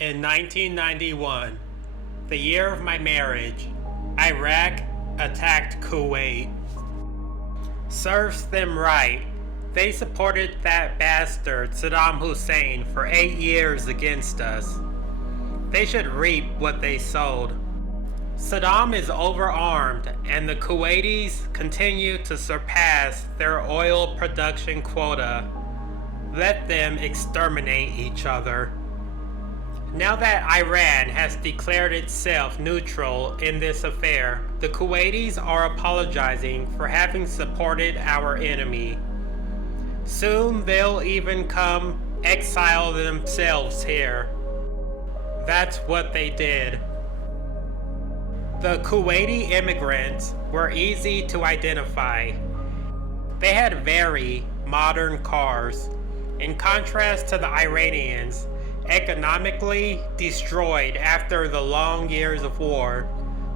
In 1991, the year of my marriage, Iraq attacked Kuwait. Serves them right. They supported that bastard Saddam Hussein for 8 years against us. They should reap what they sowed. Saddam is overarmed and the Kuwaitis continue to surpass their oil production quota. Let them exterminate each other. Now that Iran has declared itself neutral in this affair, the Kuwaitis are apologizing for having supported our enemy. Soon they'll even come exile themselves here. That's what they did. The Kuwaiti immigrants were easy to identify. They had very modern cars, in contrast to the Iranians, economically destroyed after the long years of war.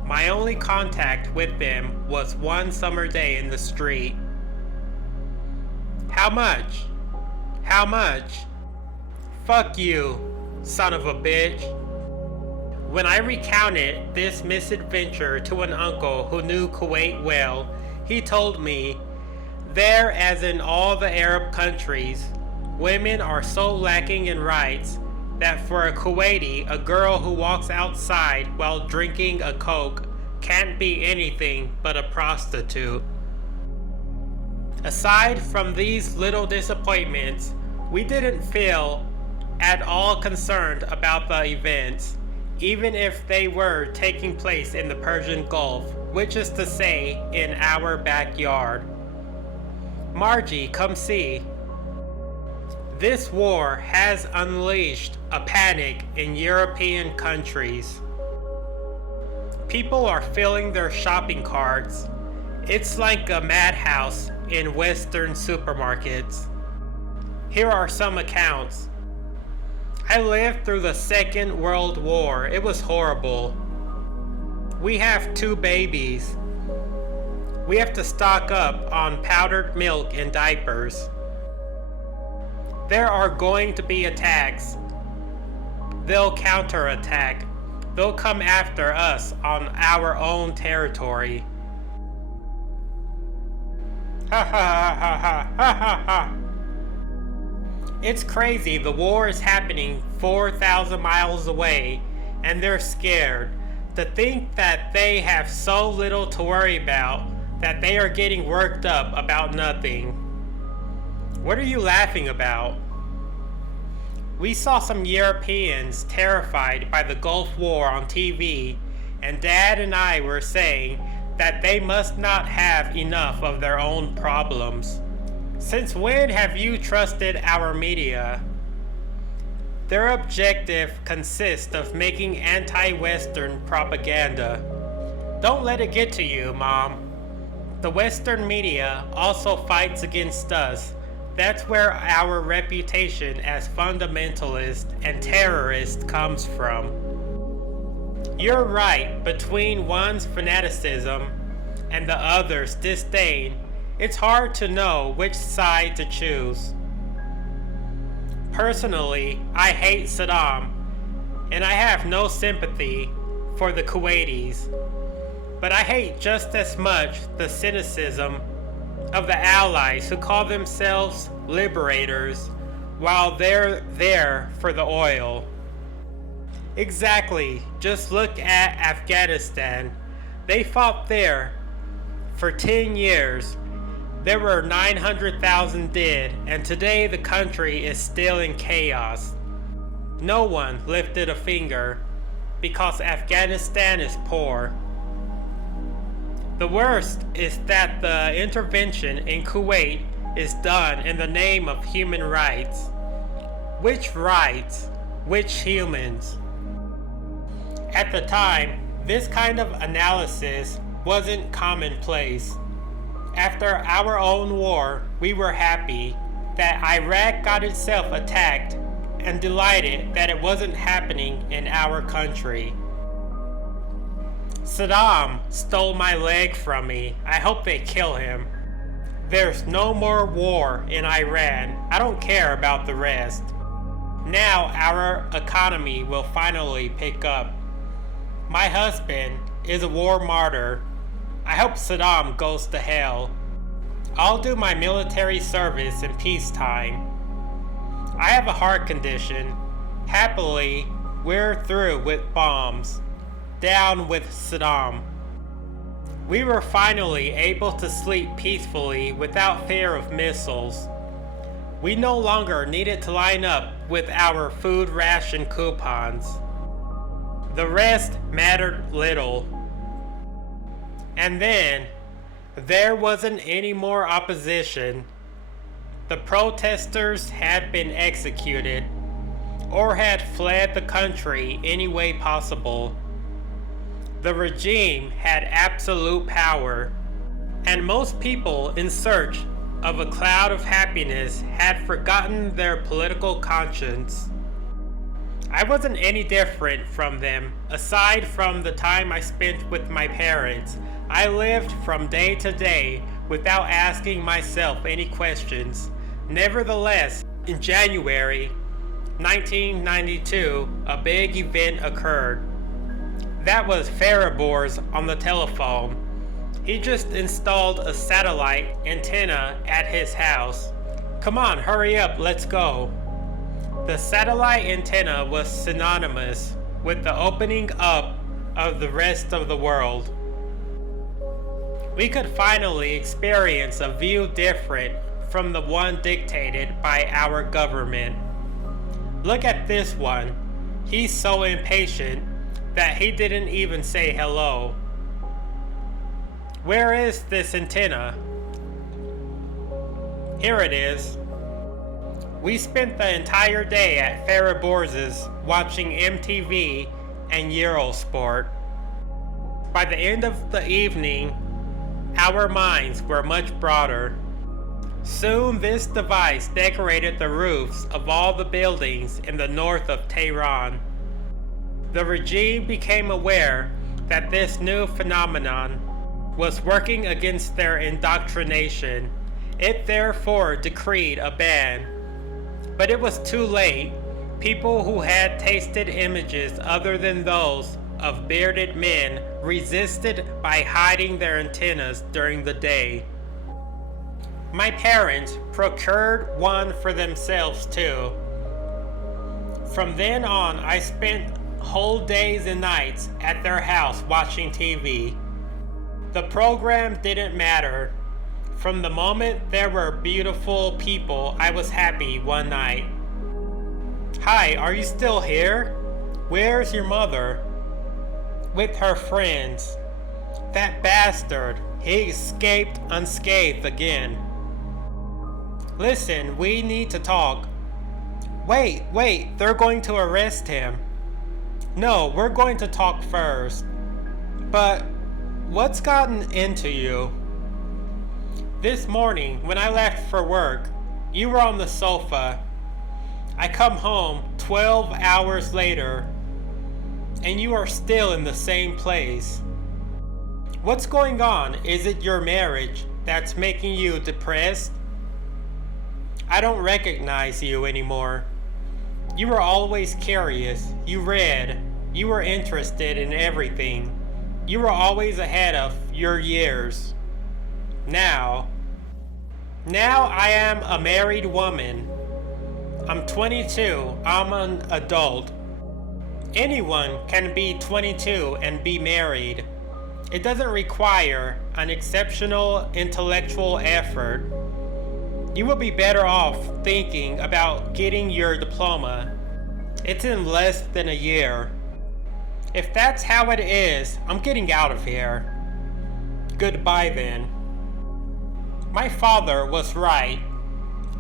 My only contact with them was one summer day in the street. How much? How much? Fuck you, son of a bitch. When I recounted this misadventure to an uncle who knew Kuwait well, he told me, there, as in all the Arab countries, women are so lacking in rights that for a Kuwaiti, a girl who walks outside while drinking a Coke can't be anything but a prostitute. Aside from these little disappointments, we didn't feel at all concerned about the events, even if they were taking place in the Persian Gulf, which is to say, in our backyard. Margie, come see. This war has unleashed a panic in European countries. People are filling their shopping carts. It's like a madhouse in Western supermarkets. Here are some accounts. I lived through the Second World War. It was horrible. We have 2 babies. We have to stock up on powdered milk and diapers. There are going to be attacks. They'll counterattack. They'll come after us on our own territory. Ha ha ha ha ha ha ha. It's crazy, the war is happening 4,000 miles away and they're scared. To think that they have so little to worry about that they are getting worked up about nothing. What are you laughing about? We saw some Europeans terrified by the Gulf War on TV, and Dad and I were saying that they must not have enough of their own problems. Since when have you trusted our media? Their objective consists of making anti-Western propaganda. Don't let it get to you, Mom. The Western media also fights against us. That's where our reputation as fundamentalist and terrorist comes from. You're right, between one's fanaticism and the other's disdain, it's hard to know which side to choose. Personally, I hate Saddam, and I have no sympathy for the Kuwaitis, but I hate just as much the cynicism of the allies who call themselves liberators while they're there for the oil. Exactly, just look at Afghanistan. They fought there for 10 years. There were 900,000 dead, and today the country is still in chaos. No one lifted a finger because Afghanistan is poor. The worst is that the intervention in Kuwait is done in the name of human rights. Which rights? Which humans? At the time, this kind of analysis wasn't commonplace. After our own war, we were happy that Iraq got itself attacked and delighted that it wasn't happening in our country. Saddam stole my leg from me. I hope they kill him. There's no more war in Iran. I don't care about the rest. Now our economy will finally pick up. My husband is a war martyr. I hope Saddam goes to hell. I'll do my military service in peacetime. I have a heart condition. Happily, we're through with bombs. Down with Saddam. We were finally able to sleep peacefully without fear of missiles. We no longer needed to line up with our food ration coupons. The rest mattered little. And then, there wasn't any more opposition. The protesters had been executed, or had fled the country any way possible. The regime had absolute power, and most people in search of a cloud of happiness had forgotten their political conscience. I wasn't any different from them, aside from the time I spent with my parents. I lived from day to day without asking myself any questions. Nevertheless, in January 1992, a big event occurred. That was Persepolis on the telephone. He just installed a satellite antenna at his house. Come on, hurry up, let's go. The satellite antenna was synonymous with the opening up of the rest of the world. We could finally experience a view different from the one dictated by our government. Look at this one. He's so impatient that he didn't even say hello. Where is this antenna? Here it is. We spent the entire day at Persepolis watching MTV and Eurosport. By the end of the evening, our minds were much broader. Soon this device decorated the roofs of all the buildings in the north of Tehran. The regime became aware that this new phenomenon was working against their indoctrination. It therefore decreed a ban. But it was too late. People who had tasted images other than those of bearded men resisted by hiding their antennas during the day. My parents procured one for themselves too. From then on, I spent whole days and nights at their house watching TV. The program didn't matter. From the moment there were beautiful people, I was happy one night. Hi, are you still here? Where's your mother? With her friends. That bastard, he escaped unscathed again. Listen, we need to talk. Wait, they're going to arrest him. No, we're going to talk first. But what's gotten into you? This morning, when I left for work, you were on the sofa. I come home 12 hours later, and you are still in the same place. What's going on? Is it your marriage that's making you depressed? I don't recognize you anymore. You were always curious. You read. You were interested in everything. You were always ahead of your years. Now I am a married woman. I'm 22. I'm an adult. Anyone can be 22 and be married. It doesn't require an exceptional intellectual effort. You will be better off thinking about getting your diploma. It's in less than a year. If that's how it is, I'm getting out of here. Goodbye then. My father was right.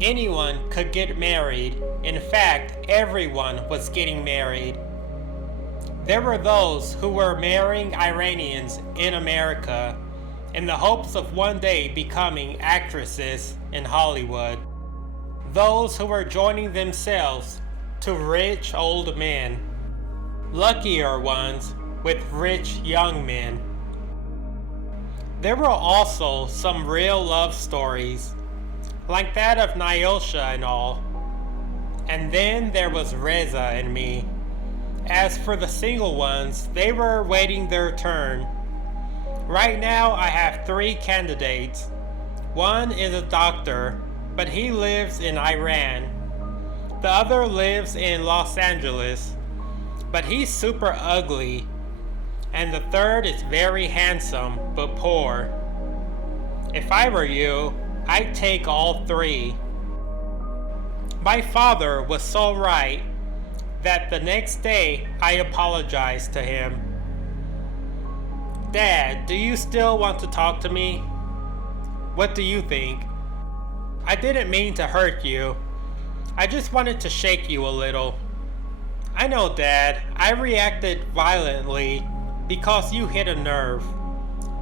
Anyone could get married. In fact, everyone was getting married. There were those who were marrying Iranians in America in the hopes of one day becoming actresses in Hollywood. Those who were joining themselves to rich old men. Luckier ones with rich young men. There were also some real love stories, like that of Nyosha and all. And then there was Reza and me. As for the single ones, they were waiting their turn. Right now I have 3 candidates. One is a doctor, but he lives in Iran. The other lives in Los Angeles, but he's super ugly. And the third is very handsome, but poor. If I were you, I'd take all 3. My father was so right that the next day I apologized to him. Dad, do you still want to talk to me? What do you think? I didn't mean to hurt you. I just wanted to shake you a little. I know, Dad, I reacted violently because you hit a nerve.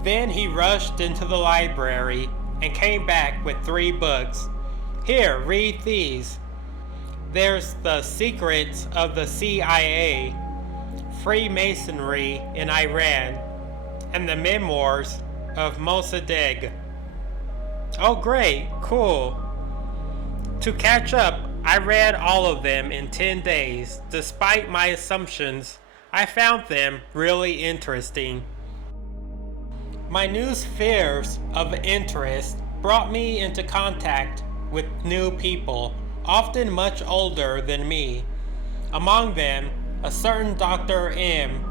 Then he rushed into the library and came back with 3 books. Here, read these. There's The Secrets of the CIA, Freemasonry in Iran, and the Memoirs of Mossadegh. Oh great, cool. To catch up, I read all of them in 10 days. Despite my assumptions, I found them really interesting. My new spheres of interest brought me into contact with new people, often much older than me. Among them, a certain Dr. M,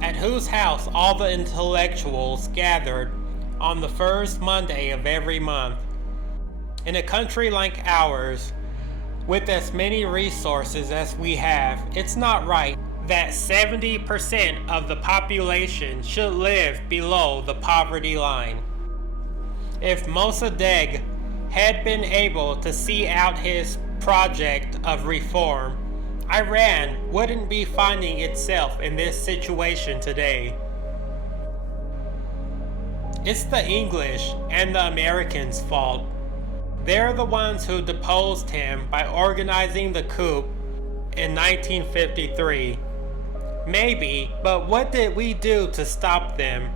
at whose house all the intellectuals gathered on the first Monday of every month. In a country like ours, with as many resources as we have, it's not right that 70% of the population should live below the poverty line. If Mossadegh had been able to see out his project of reform, Iran wouldn't be finding itself in this situation today. It's the English and the Americans' fault. They're the ones who deposed him by organizing the coup in 1953. Maybe, but what did we do to stop them?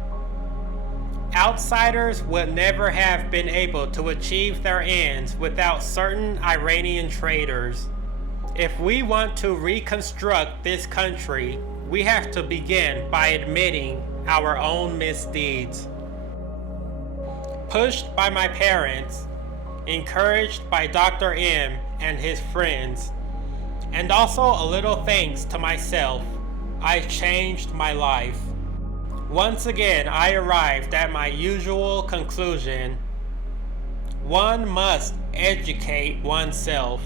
Outsiders would never have been able to achieve their ends without certain Iranian traitors. If we want to reconstruct this country, we have to begin by admitting our own misdeeds. Pushed by my parents, encouraged by Dr. M and his friends, and also a little thanks to myself, I changed my life. Once again, I arrived at my usual conclusion. One must educate oneself.